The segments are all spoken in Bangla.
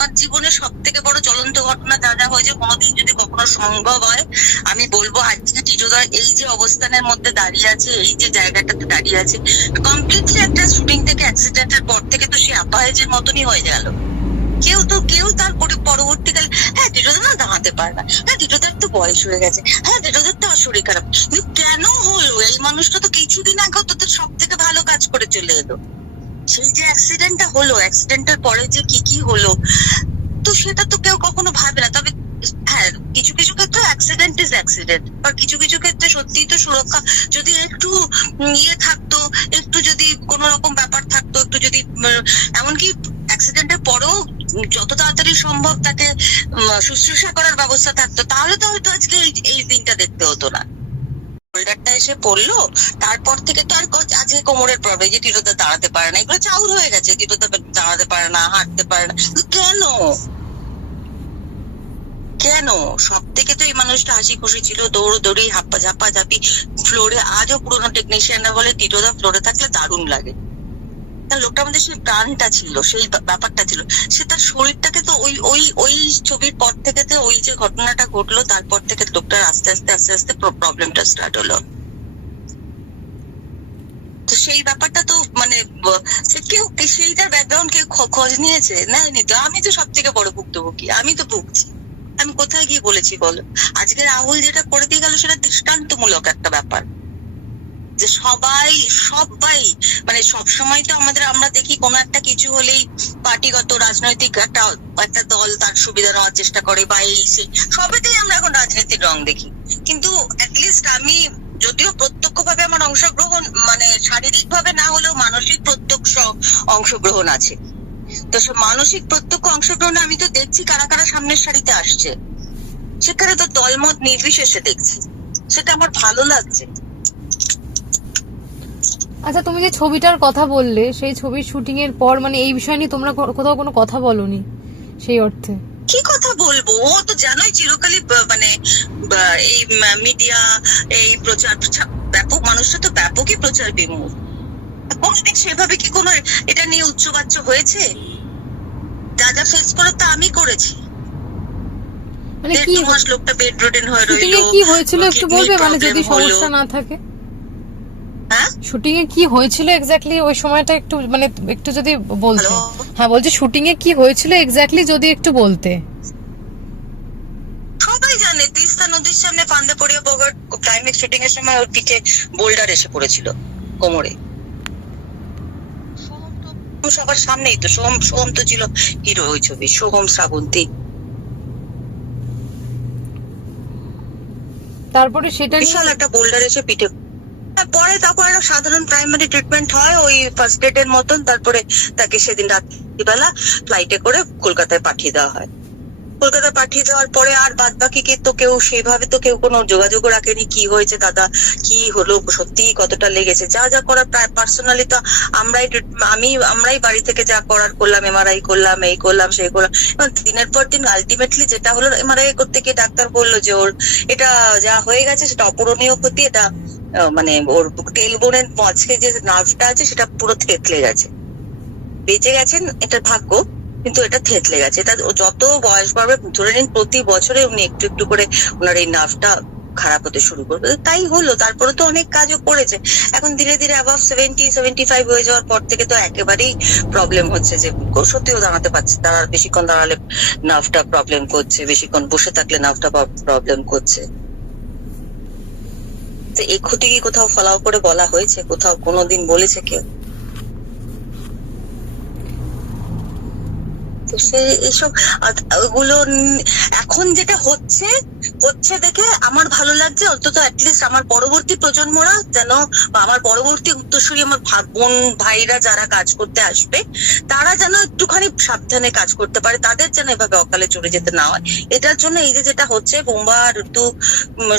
আমার জীবনে সব থেকে বড় জ্বলন্ত ঘটনা যা যা হয়েছে, কোনোদিন যদি কখনো সম্ভব হয় আমি বলবো আজকে টিটোদার এই যে অবস্থানের মধ্যে দাঁড়িয়ে আছে, এই যে জায়গাটাতে দাঁড়িয়ে আছে, কমপ্লিটলি একটা শুটিং থেকে অ্যাক্সিডেন্টের পর থেকে তো সে আপাহেজের মতনই হয়ে গেল। কেউ তার পরবর্তীকালে, হ্যাঁ টিটোদা না দাঁড়াতে পারে না, হ্যাঁ টিটোদার তো বয়স হয়ে গেছে, হ্যাঁ টিটোদার তো শরীর খারাপ, কিন্তু কেন হলো? এই মানুষটা তো কিছুদিন আগে তোদের সব থেকে ভালো কাজ করে চলে এলো। সেই যে অ্যাক্সিডেন্টটা হলো, অ্যাক্সিডেন্টের পরে যে কি হলো, তো সেটা তো কেউ কখনো ভাবে না। তবে হ্যাঁ, কিছু কিছু ক্ষেত্রে অ্যাক্সিডেন্ট ইজ অ্যাক্সিডেন্ট, বা কিছু কিছু ক্ষেত্রে সত্যিই তো সুরক্ষা যদি একটু ইয়ে থাকতো, একটু যদি কোনো রকম ব্যাপার থাকতো, একটু যদি এমনকি অ্যাক্সিডেন্টের পরেও যত তাড়াতাড়ি সম্ভব তাকে শুশ্রূষা করার ব্যবস্থা থাকতো, তাহলে তো হয়তো আজকে এই দিনটা দেখতে হতো না। শোল্ডারটা এসে পড়লো, তারপর থেকে তো আর আজকে কোমরের প্রবলেম, যে টিটোদা দাঁড়াতে পারে না, এগুলো চাউর হয়ে গেছে। টিটোদা দাঁড়াতে পারে না, হাঁটতে পারে না, কেন? কেন? সব থেকে তো এই মানুষটা হাসি খুশি ছিল, দৌড়ি ঝাপি ফ্লোরে। আজও পুরোনো টেকনিশিয়ানরা বলে টিটোদা ফ্লোরে থাকলে দারুণ লাগে। তার লোকটার মধ্যে সেই প্রাণটা ছিল, সেই ব্যাপারটা ছিল। সে তার শরীরটাকে তো ওই ওই ওই ছবির পর থেকে, তো ওই যে ঘটনাটা ঘটলো তারপর থেকে লোকটার আস্তে আস্তে প্রবলেমটা স্টার্ট হলো। তো সেই ব্যাপারটা তো মানে সে কেউ সেইটার ব্যাকগ্রাউন্ড কেউ খোঁজ নিয়েছে? নেয়নি তো। আমি তো সব থেকে বড় ভুক্তভোগী, আমি তো ভুগছি। আমি কোথায় গিয়ে বলেছি বলো? আজকে রাহুল যেটা করে দিয়ে গেল সেটা দৃষ্টান্তমূলক একটা ব্যাপার, যে সবাই মানে সবসময় তো আমরা দেখি কোনো একটা কিছু হলেই পার্টিগত রাজনৈতিক একটা দল তার সুবিধা নেওয়ার চেষ্টা করে, বা এই সেই সবেতেই আমরা এখন রাজনীতির রং দেখি। কিন্তু অ্যাটলিস্ট আমি, যদিও প্রত্যক্ষভাবে আমার অংশগ্রহণ মানে শারীরিক ভাবে না হলেও মানসিক প্রত্যক্ষ অংশগ্রহণ আছে, তো সে মানসিক প্রত্যক্ষ অংশগ্রহণে আমি তো দেখছি কারা কারা সামনের সারিতে আসছে, সেখানে তো দলমত নির্বিশেষে দেখছি, সেটা আমার ভালো লাগছে। আচ্ছা, তুমি যে ছবিটার কথা বললে, সেই ছবির শুটিং এর পর মানে এই বিষয় নিয়ে তোমরা কোথাও কোনো কথা বলোনি সেই অর্থে? কি কথা বলবো? ও তো জানোই চিরকালই মানে এই মিডিয়া, এই প্রচার ব্যাপক, মানুষটা তো ব্যাপকই প্রচার বিমুখ। কোনদিন সেভাবে কি কোনো এটা নিয়ে উচ্চবাচ্য হয়েছে? যা যা ফেস করে তা আমি করেছি। মানে কি মাস লোকটা বেড রিডেন হয়ে রইল। কি হয়েছিল একটু বলবে, মানে যদি সমস্যা না থাকে? শুটিং এ কি হয়েছিল এক্স্যাক্টলি ওই সময়টা একটু মানে একটু যদি বলতে। হ্যাঁ বলছি, শুটিং এ কি হয়েছিল এক্স্যাক্টলি যদি একটু বলতে। সবাই জানে তিস্তা নদীর সামনে পান্দাপড়িয়া বগর ক্লাইম্যাক্স শুটিং এর সময় ওর পিঠে বোল্ডার এসে পড়েছিল কোমরে। সবার সামনেই তো সোহম তো ছিল হিরো ওই ছবি, সোহম শ্রাবন্তী। তারপরে সেটা বিশাল একটা বোল্ডার এসে পিঠে পরে, তারপর একটা সাধারণ প্রাইমারি ট্রিটমেন্ট হয় ওই ফার্স্ট এড এর মতন, তারপরে তাকে সেদিন রাত্রিবেলা ফ্লাইটে করে কলকাতায় পাঠিয়ে দেওয়া হয়। কলকাতায় পাঠিয়ে দেওয়ার পরে আর বাদ বাকি তো কেউ সেভাবে তো কেউ কোনো যোগাযোগ রাখেনি, কি হয়েছে দাদা, কি হলো, সত্যি কতটা লেগেছে, যা যা করার পার্সোনালি তো আমরাই বাড়ি থেকে যা করার করলাম, এমআরআই করলাম, এই করলাম সেই করলাম। দিনের পর দিন আলটিমেটলি যেটা হলো, এমআরআই করতে গিয়ে ডাক্তার বললো যে ওর এটা যা হয়ে গেছে সেটা অপূরণীয় ক্ষতি, এটা মানে ওর টেলবোনের মাঝে যে নার্ভটা আছে সেটা পুরো থেতলে গেছে। বেঁচে গেছেন এটা ভাগ্য, কিন্তু এটা থেতলে গেছে। এটা যত বয়স বাড়বে ধরে নিন প্রতি বছরে উনি একটু একটু করে ওনার এই নার্ভটা খারাপ হতে শুরু করবে। তাই হলো, তারপরে তো অনেক কাজও করেছে। এখন ধীরে ধীরে অ্যাবাভ 70-75 হয়ে যাওয়ার পর থেকে তো একেবারেই প্রবলেম হচ্ছে, যে সত্যিও দাঁড়াতে পারছে, তারা বেশিক্ষণ দাঁড়ালে নার্ভটা প্রবলেম করছে, বেশিক্ষণ বসে থাকলে নার্ভটা প্রবলেম করছে। তো এই ক্ষতি কি কোথাও ফলাও করে বলা হয়েছে? কোথাও কোনোদিন বলেছে কেউ? এইসব ওগুলো এখন যেটা হচ্ছে দেখে আমার ভালো লাগছে। অন্তত অ্যাটলিস্ট আমার পরবর্তী প্রজন্মরা যেন, আমার পরবর্তী উত্তরসূরি আমার বোন ভাইরা যারা কাজ করতে আসবে, তারা যেন একটুখানি সাবধানে কাজ করতে পারে, তাদের যেন এভাবে অকালে চলে যেতে না হয়। এটার জন্য এই যে যেটা হচ্ছে, বোম্বা, ঋতু,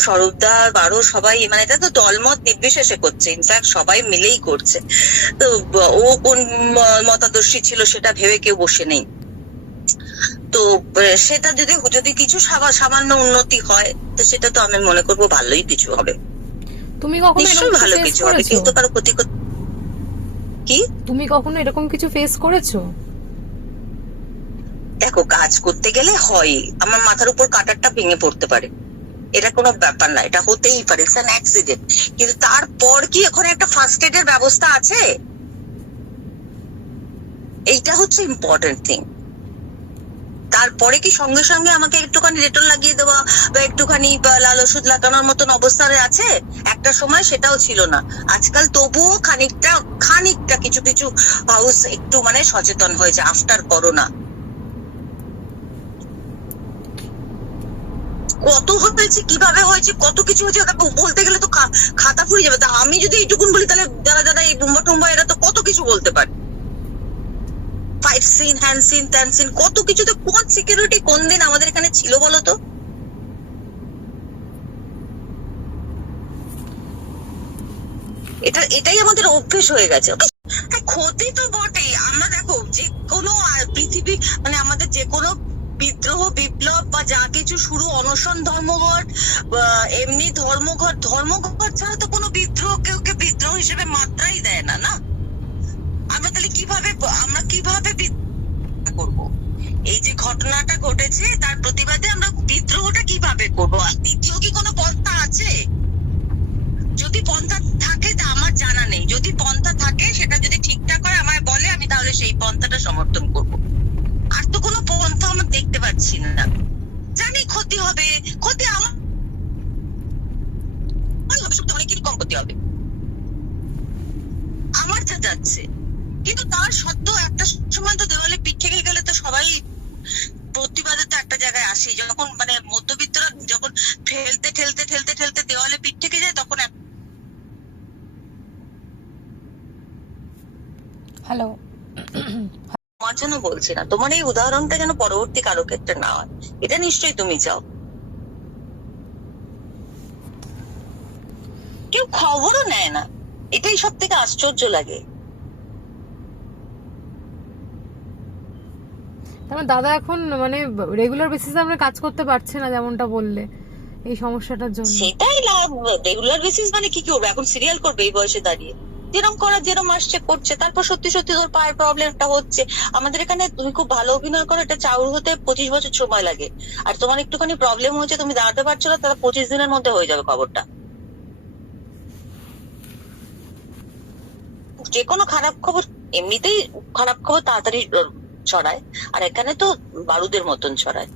স্বরূপদা, বারো সবাই, মানে এটা তো দলমত নির্বিশেষে করছে, ইনফ্যাক্ট সবাই মিলেই করছে। তো ও কোন মতাদর্শী ছিল সেটা ভেবে কেউ বসে নেই। তো সেটা যদি কিছু সামান্য উন্নতি হয়, তো সেটা তো আমি মনে করবো ভালোই কিছু হবে। তুমি কখনো নিশ্চয়ই ভালো কিছু হবে, কেউ তো কারো ক্ষতি কি? তুমি কখনো এরকম কিছু ফেস করেছো? দেখো কাজ করতে গেলে হয়, আমার মাথার উপর কাটারটা ভেঙে পড়তে পারে, এটা কোনো ব্যাপার না, এটা হতেই পারে, ইটস অ্যান অ্যাক্সিডেন্ট। কিন্তু তারপর কি ওখানে একটা ফার্স্ট এড এর ব্যবস্থা আছে? এইটা হচ্ছে ইম্পর্টেন্ট থিং। তারপরে কি সঙ্গে সঙ্গে আমাকে একটুখানি ডেটল লাগিয়ে দেওয়া বা একটুখানি লাল ওষুধ লাগানোর মতন অবস্থায় আছে? একটা সময় সেটাও ছিল না। আজকাল তবুও খানিকটা কিছু কিছু হাউস একটু মানে সচেতন হয়েছে আফটার করোনা। কত হয়েছে, কিভাবে হয়েছে, কত কিছু হয়েছে, বলতে গেলে তো খাতা ফুরিয়ে যাবে। তা আমি যদি এইটুকুন বলি, তাহলে যারা যারা এই টুম্বা টুম্বা এরা তো কত কিছু বলতে পারে। 5 সিন, হ্যান্ড সিন, ত্যান সিন, কত কিছুতে কোন সিকিউরিটি কোন দিন আমাদের এখানে ছিল বলতো? এটাই আমাদের অভ্যেস হয়ে গেছে। ক্ষতি তো বটেই। আমরা দেখো যে কোনো পৃথিবী মানে আমাদের যে কোনো বিদ্রোহ বিপ্লব বা যা কিছু শুরু, অনশন ধর্মঘট, এমনি ধর্মঘট ছাড়া তো কোনো বিদ্রোহ কেউ বিদ্রোহ হিসেবে মাত্রাই দেয় না। না, আমরা তাহলে আমরা কিভাবে করব? এই যে ঘটনাটা ঘটেছে তার প্রতিবাদে আমরা বিদ্রোহটা কিভাবে করবো? আর দ্বিতীয় কি কোনো পন্থা আছে? যদি পন্থা থাকে তা আমার জানা নেই। যদি পন্থা থাকে সেটা যদি ঠিকঠাক হয় আমায় বলে, আমি তাহলে সেই পন্থাটা সমর্থন করব। আর তো কোনো পন্থা আমরা দেখতে পাচ্ছি না। জানি ক্ষতি হবে, ক্ষতি আমার ভবিষ্যতে অনেকেরই কম ক্ষতি হবে, আমার যা যাচ্ছে। কিন্তু তার সত্ত্বেও একটা সময় তো দেওয়ালে পিঠ থেকে গেলে তো সবাই প্রতিবাদে তো একটা জায়গায় আসে। যখন মানে মধ্যবিত্তরা যখন ঠেলতে ঠেলতে ঠেলতে ঠেলতে দেওয়ালে পিঠ থেকে যায়, তখন হ্যালো, তোমার জন্য বলছি না, তোমার এই উদাহরণটা যেন পরবর্তী কারো ক্ষেত্রে না হয়, এটা নিশ্চয়ই তুমি চাও। কেউ খবরও নেয় না, এটাই সব থেকে আশ্চর্য লাগে। দাদা এখন মানে রেগুলার বেসিসে আমরা কাজ করতে পারছে না, যেমনটা বললে এই সমস্যাটার জন্য। সেটাই লাভ। রেগুলার বেসিস মানে কি করবে? এখন সিরিয়াল করবে এই বয়সে দাঁড়িয়ে? যেরম আসছে করছে। তারপর সত্যি সত্যি তোর পায়ের প্রবলেমটা হচ্ছে। আমাদের এখানে তুমি খুব ভালো অভিনয় করো, এটা চাউর হতে 25 বছর সময় লাগে। আর তোমার একটুখানি প্রবলেম হয়েছে, তুমি দাঁড়াতে পারছো না, তাহলে 25 দিনের মধ্যে হয়ে যাবে খবরটা। যে কোনো খারাপ খবর, এমনিতেই খারাপ খবর তাড়াতাড়ি ছড়ায়, আর এখানে তো বারুদের মতন ছড়ায়।